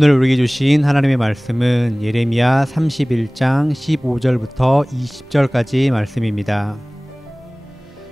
오늘 우리에게 주신 하나님의 말씀은 예레미야 31장 15절부터 20절까지 말씀입니다.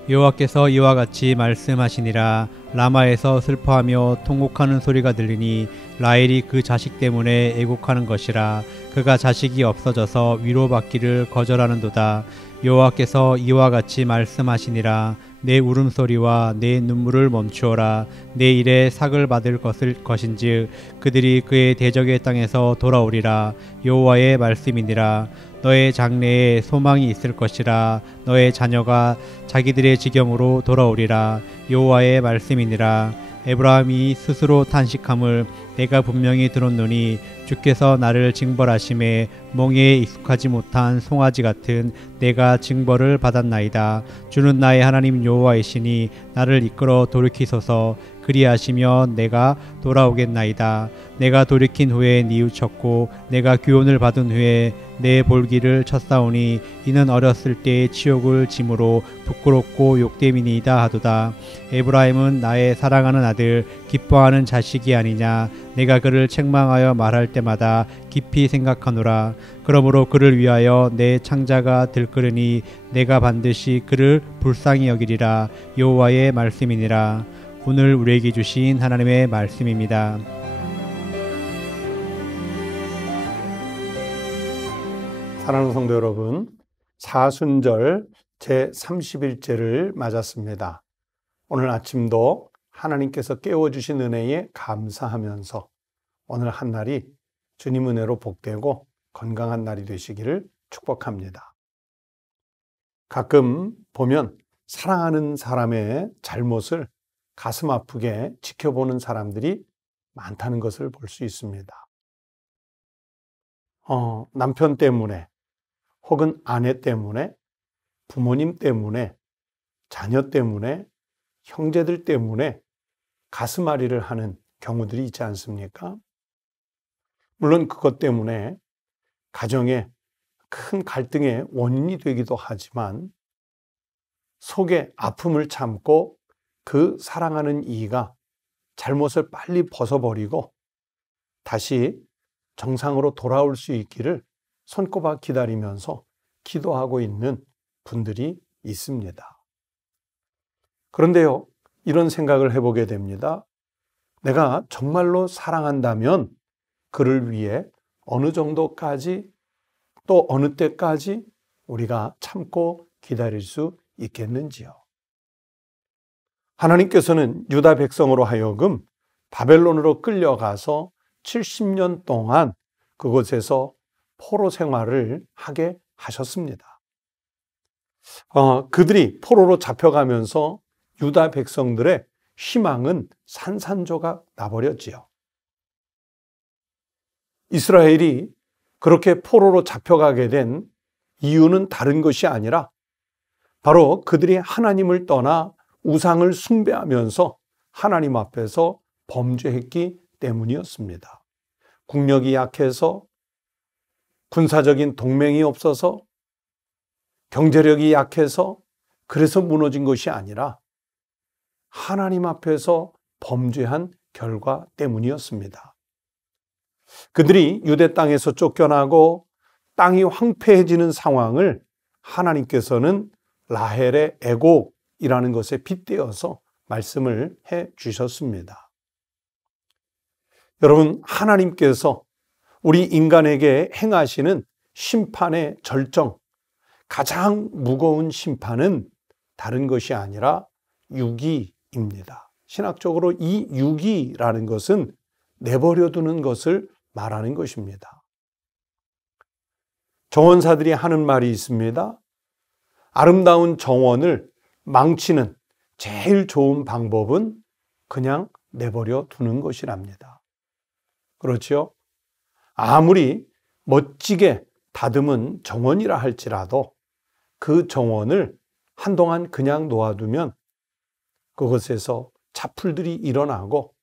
여호와께서 이와 같이 말씀하시니라. 라마에서 슬퍼하며 통곡하는 소리가 들리니 라헬이 그 자식 때문에 애곡하는 것이라. 그가 자식이 없어져서 위로받기를 거절하는도다. 여호와께서 이와 같이 말씀하시니라. 내 울음소리와 내 눈물을 멈추어라. 내 일에 삭을 받을 것인즉 그들이 그의 대적의 땅에서 돌아오리라. 여호와의 말씀이니라. 너의 장래에 소망이 있을 것이라. 너의 자녀가 자기들의 지경으로 돌아오리라. 여호와의 말씀이니라. 에브라임이 스스로 탄식함을 내가 분명히 들었노니 주께서 나를 징벌하심에 멍에에 익숙하지 못한 송아지 같은 내가 징벌을 받았나이다. 주는 나의 하나님 여호와이시니 나를 이끌어 돌이키소서. 그리하시면 내가 돌아오겠나이다. 내가 돌이킨 후에 뉘우쳤고 내가 교훈을 받은 후에 내 볼기를 쳤사오니 이는 어렸을 때의 치욕을 짐으로 부끄럽고 욕됨이니이다 하도다. 에브라임은 나의 사랑하는 아들 기뻐하는 자식이 아니냐. 내가 그를 책망하여 말할 때마다 깊이 생각하노라. 그러므로 그를 위하여 내 창자가 들끓으니 내가 반드시 그를 불쌍히 여기리라. 여호와의 말씀이니라. 오늘 우리에게 주신 하나님의 말씀입니다. 사랑하는 성도 여러분, 사순절 제31제를 맞았습니다. 오늘 아침도 하나님께서 깨워주신 은혜에 감사하면서 오늘 한 날이 주님 은혜로 복되고 건강한 날이 되시기를 축복합니다. 가끔 보면 사랑하는 사람의 잘못을 가슴 아프게 지켜보는 사람들이 많다는 것을 볼 수 있습니다. 남편 때문에 혹은 아내 때문에 부모님 때문에 자녀 때문에 형제들 때문에 가슴앓이를 하는 경우들이 있지 않습니까? 물론 그것 때문에 가정에 큰 갈등의 원인이 되기도 하지만 속에 아픔을 참고 그 사랑하는 이가 잘못을 빨리 벗어버리고 다시 정상으로 돌아올 수 있기를 손꼽아 기다리면서 기도하고 있는 분들이 있습니다. 그런데요, 이런 생각을 해보게 됩니다. 내가 정말로 사랑한다면 그를 위해 어느 정도까지 또 어느 때까지 우리가 참고 기다릴 수 있겠는지요. 하나님께서는 유다 백성으로 하여금 바벨론으로 끌려가서 70년 동안 그곳에서 포로 생활을 하게 하셨습니다. 그들이 포로로 잡혀가면서 유다 백성들의 희망은 산산조각 나버렸지요. 이스라엘이 그렇게 포로로 잡혀가게 된 이유는 다른 것이 아니라 바로 그들이 하나님을 떠나 우상을 숭배하면서 하나님 앞에서 범죄했기 때문이었습니다. 국력이 약해서, 군사적인 동맹이 없어서, 경제력이 약해서 그래서 무너진 것이 아니라 하나님 앞에서 범죄한 결과 때문이었습니다. 그들이 유대 땅에서 쫓겨나고 땅이 황폐해지는 상황을 하나님께서는 라헬의 애곡이라는 것에 빗대어서 말씀을 해 주셨습니다. 여러분, 하나님께서 우리 인간에게 행하시는 심판의 절정, 가장 무거운 심판은 다른 것이 아니라 유기입니다. 신학적으로 이 유기라는 것은 내버려 두는 것을 말하는 것입니다. 정원사들이 하는 말이 있습니다. 아름다운 정원을 망치는 제일 좋은 방법은 그냥 내버려 두는 것이랍니다. 그렇죠? 아무리 멋지게 다듬은 정원이라 할지라도 그 정원을 한동안 그냥 놓아두면 그것에서 잡풀들이 일어나고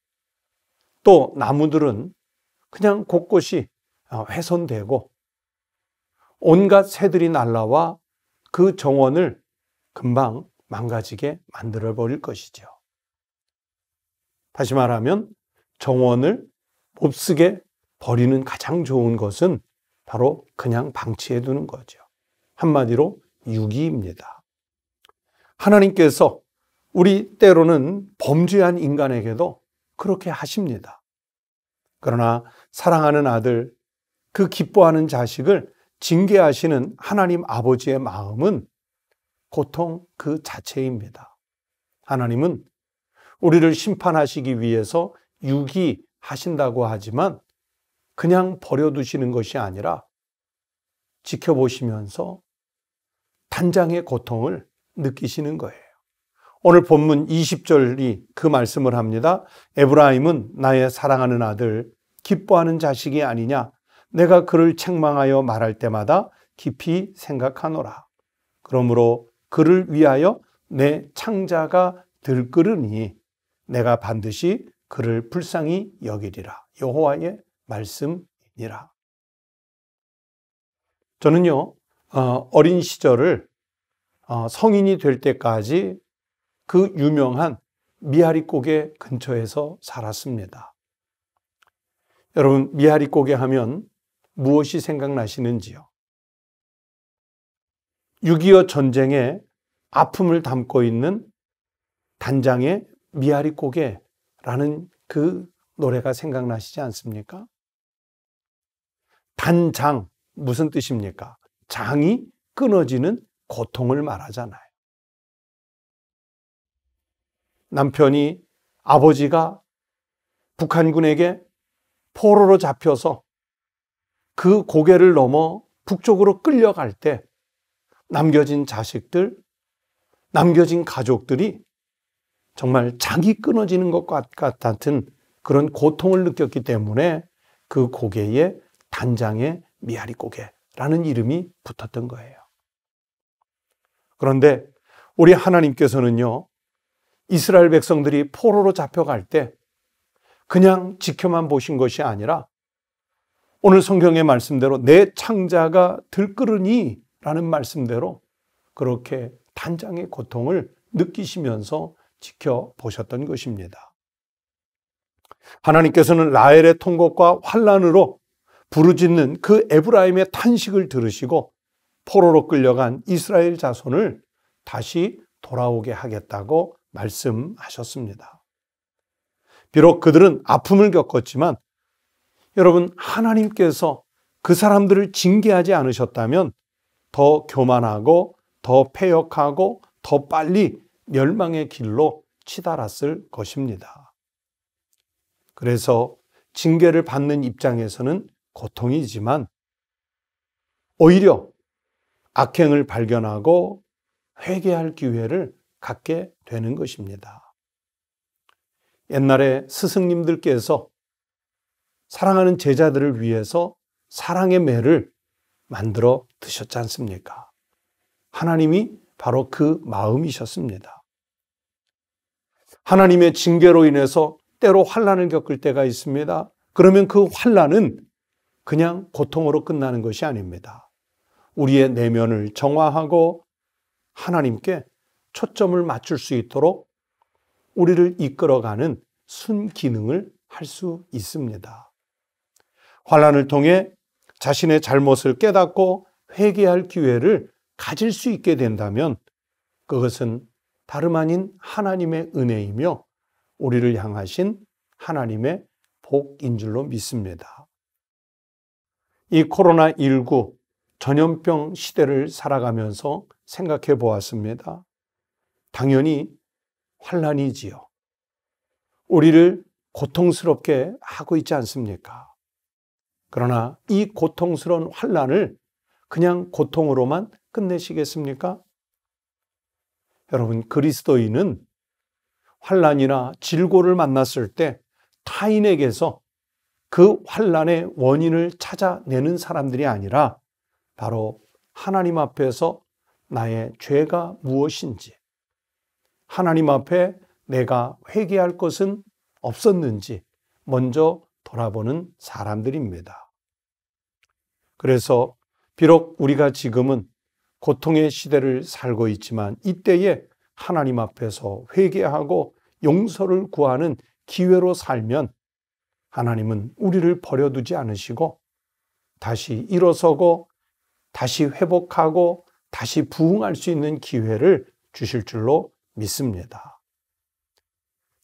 또 나무들은 그냥 곳곳이 훼손되고 온갖 새들이 날라와 그 정원을 금방 망가지게 만들어버릴 것이죠. 다시 말하면 정원을 몹쓰게 버리는 가장 좋은 것은 바로 그냥 방치해 두는 거죠. 한마디로 유기입니다. 하나님께서 우리 때로는 범죄한 인간에게도 그렇게 하십니다. 그러나 사랑하는 아들, 그 기뻐하는 자식을 징계하시는 하나님 아버지의 마음은 고통 그 자체입니다. 하나님은 우리를 심판하시기 위해서 유기하신다고 하지만 그냥 버려두시는 것이 아니라 지켜보시면서 단장의 고통을 느끼시는 거예요. 오늘 본문 20절이 그 말씀을 합니다. 에브라임은 나의 사랑하는 아들, 기뻐하는 자식이 아니냐. 내가 그를 책망하여 말할 때마다 깊이 생각하노라. 그러므로 그를 위하여 내 창자가 들끓으니 내가 반드시 그를 불쌍히 여기리라. 여호와의 말씀이니라. 저는요, 어린 시절을 성인이 될 때까지 그 유명한 미아리고개 근처에서 살았습니다. 여러분, 미아리고개 하면 무엇이 생각나시는지요? 6.25 전쟁의 아픔을 담고 있는 단장의 미아리고개라는 그 노래가 생각나시지 않습니까? 단장, 무슨 뜻입니까? 장이 끊어지는 고통을 말하잖아요. 남편이, 아버지가 북한군에게 포로로 잡혀서 그 고개를 넘어 북쪽으로 끌려갈 때 남겨진 자식들, 남겨진 가족들이 정말 장이 끊어지는 것과 같은 그런 고통을 느꼈기 때문에 그 고개에 단장의 미아리고개라는 이름이 붙었던 거예요. 그런데 우리 하나님께서는요, 이스라엘 백성들이 포로로 잡혀갈 때 그냥 지켜만 보신 것이 아니라 오늘 성경의 말씀대로 내 창자가 들끓으니 라는 말씀대로 그렇게 단장의 고통을 느끼시면서 지켜보셨던 것입니다. 하나님께서는 라헬의 통곡과 환난으로 부르짖는 그 에브라임의 탄식을 들으시고 포로로 끌려간 이스라엘 자손을 다시 돌아오게 하겠다고 말씀하셨습니다. 비록 그들은 아픔을 겪었지만 여러분, 하나님께서 그 사람들을 징계하지 않으셨다면 더 교만하고 더 패역하고 더 빨리 멸망의 길로 치달았을 것입니다. 그래서 징계를 받는 입장에서는 고통이지만 오히려 악행을 발견하고 회개할 기회를 갖게 되는 것입니다. 옛날에 스승님들께서 사랑하는 제자들을 위해서 사랑의 매를 만들어 드셨지 않습니까? 하나님이 바로 그 마음이셨습니다. 하나님의 징계로 인해서 때로 환난을 겪을 때가 있습니다. 그러면 그 환난은 그냥 고통으로 끝나는 것이 아닙니다. 우리의 내면을 정화하고 하나님께 초점을 맞출 수 있도록 우리를 이끌어가는 순기능을 할 수 있습니다. 환난을 통해 자신의 잘못을 깨닫고 회개할 기회를 가질 수 있게 된다면 그것은 다름 아닌 하나님의 은혜이며 우리를 향하신 하나님의 복인 줄로 믿습니다. 이 코로나19 전염병 시대를 살아가면서 생각해 보았습니다. 당연히 환난이지요. 우리를 고통스럽게 하고 있지 않습니까? 그러나 이 고통스러운 환난을 그냥 고통으로만 끝내시겠습니까? 여러분, 그리스도인은 환난이나 질고를 만났을 때 타인에게서 그 환난의 원인을 찾아내는 사람들이 아니라 바로 하나님 앞에서 나의 죄가 무엇인지, 하나님 앞에 내가 회개할 것은 없었는지 먼저 돌아보는 사람들입니다. 그래서 비록 우리가 지금은 고통의 시대를 살고 있지만 이때에 하나님 앞에서 회개하고 용서를 구하는 기회로 살면 하나님은 우리를 버려두지 않으시고 다시 일어서고 다시 회복하고 다시 부흥할 수 있는 기회를 주실 줄로 믿습니다.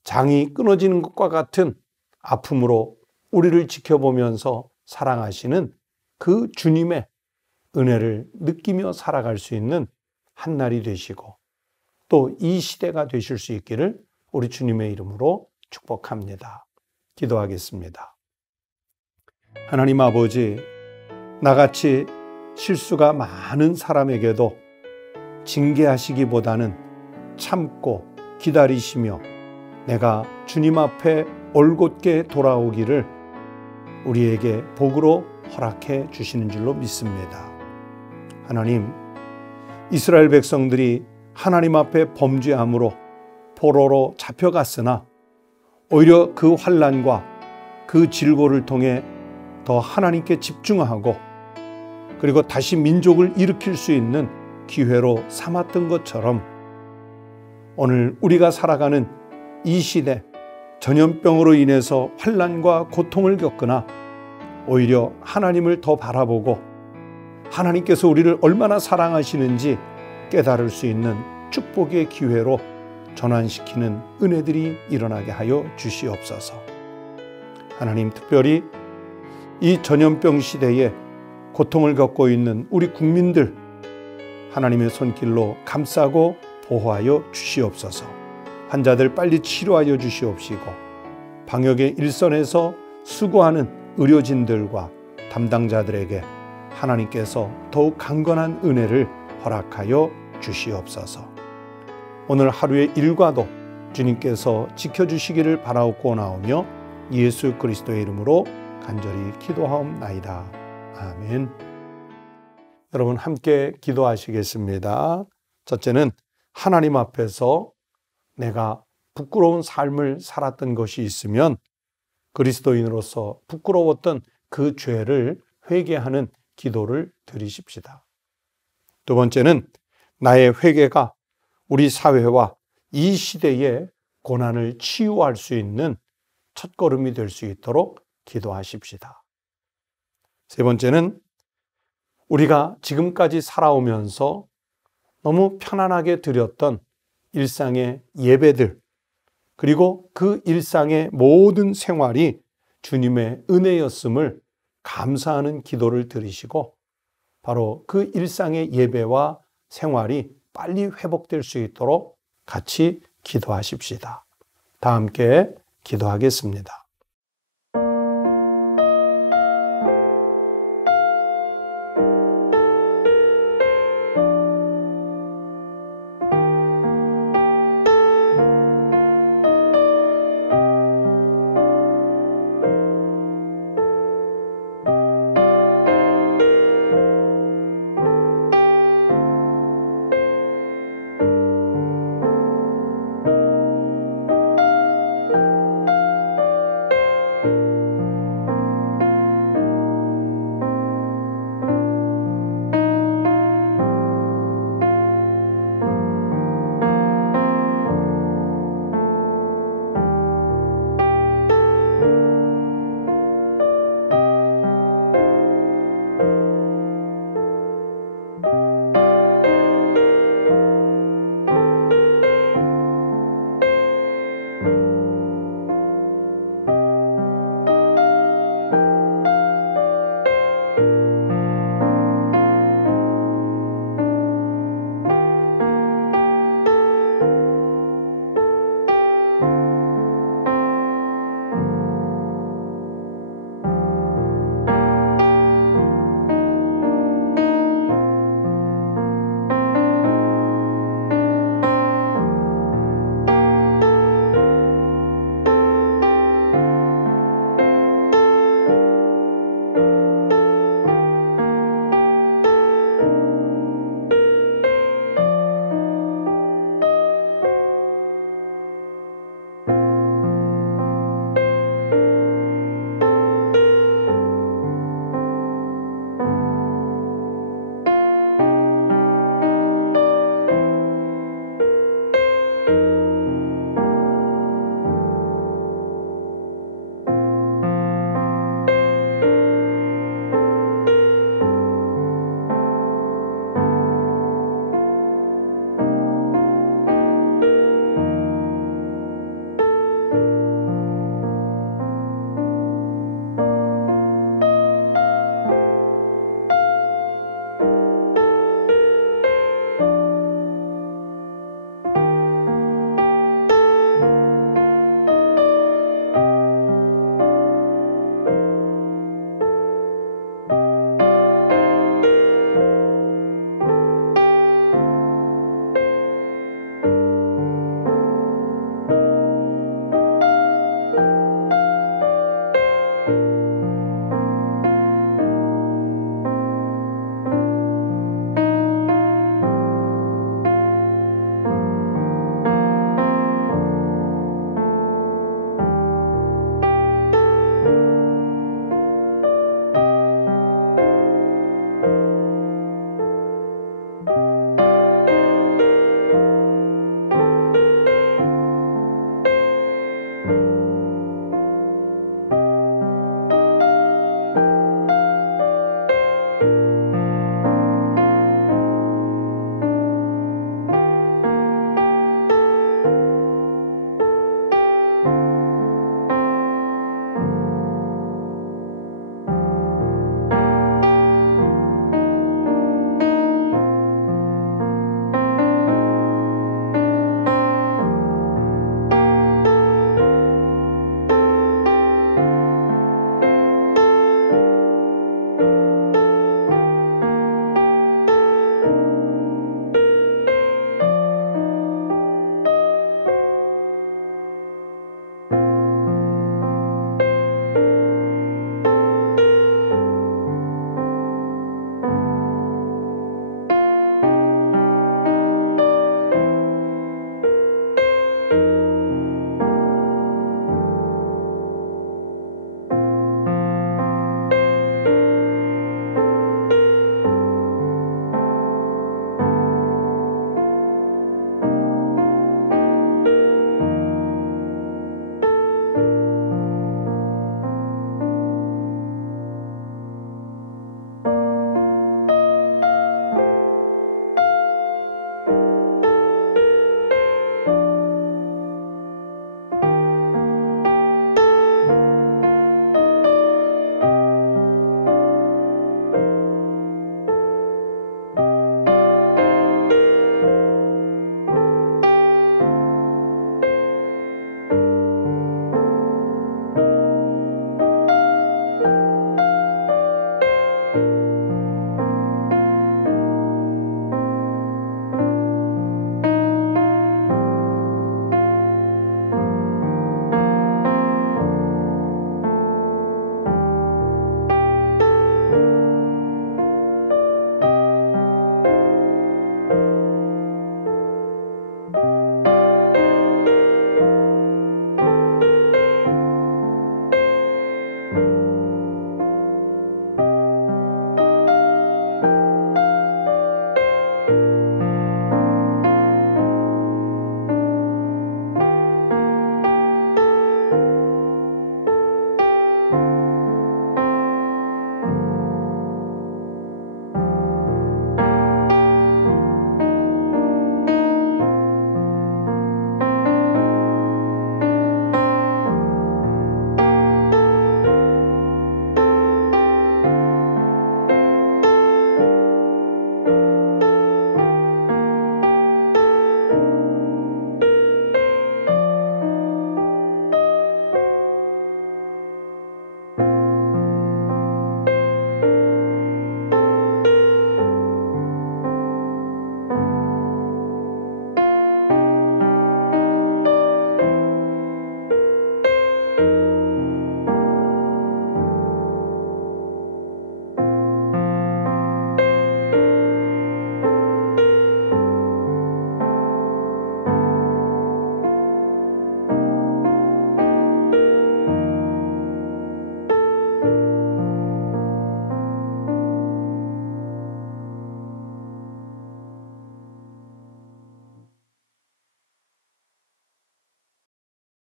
장이 끊어지는 것과 같은 아픔으로 우리를 지켜보면서 사랑하시는 그 주님의 은혜를 느끼며 살아갈 수 있는 한날이 되시고 또 이 시대가 되실 수 있기를 우리 주님의 이름으로 축복합니다. 기도하겠습니다. 하나님 아버지, 나같이 실수가 많은 사람에게도 징계하시기보다는 참고 기다리시며 내가 주님 앞에 올곧게 돌아오기를 우리에게 복으로 허락해 주시는 줄로 믿습니다. 하나님, 이스라엘 백성들이 하나님 앞에 범죄함으로 포로로 잡혀갔으나 오히려 그 환난과 그 질고를 통해 더 하나님께 집중하고 그리고 다시 민족을 일으킬 수 있는 기회로 삼았던 것처럼 오늘 우리가 살아가는 이 시대 전염병으로 인해서 환난과 고통을 겪으나 오히려 하나님을 더 바라보고 하나님께서 우리를 얼마나 사랑하시는지 깨달을 수 있는 축복의 기회로 전환시키는 은혜들이 일어나게 하여 주시옵소서. 하나님, 특별히 이 전염병 시대에 고통을 겪고 있는 우리 국민들 하나님의 손길로 감싸고 보호하여 주시옵소서. 환자들 빨리 치료하여 주시옵시고 방역의 일선에서 수고하는 의료진들과 담당자들에게 하나님께서 더욱 강건한 은혜를 허락하여 주시옵소서. 오늘 하루의 일과도 주님께서 지켜주시기를 바라옵고 나오며 예수 그리스도의 이름으로 간절히 기도하옵나이다. 아멘. 여러분 함께 기도하시겠습니다. 첫째는 하나님 앞에서 내가 부끄러운 삶을 살았던 것이 있으면 그리스도인으로서 부끄러웠던 그 죄를 회개하는 기도를 드리십시다. 두 번째는 나의 회개가 우리 사회와 이 시대의 고난을 치유할 수 있는 첫걸음이 될 수 있도록 기도하십시다. 세 번째는 우리가 지금까지 살아오면서 너무 편안하게 드렸던 일상의 예배들, 그리고 그 일상의 모든 생활이 주님의 은혜였음을 감사하는 기도를 드리시고 바로 그 일상의 예배와 생활이 빨리 회복될 수 있도록 같이 기도하십시다. 다 함께 기도하겠습니다.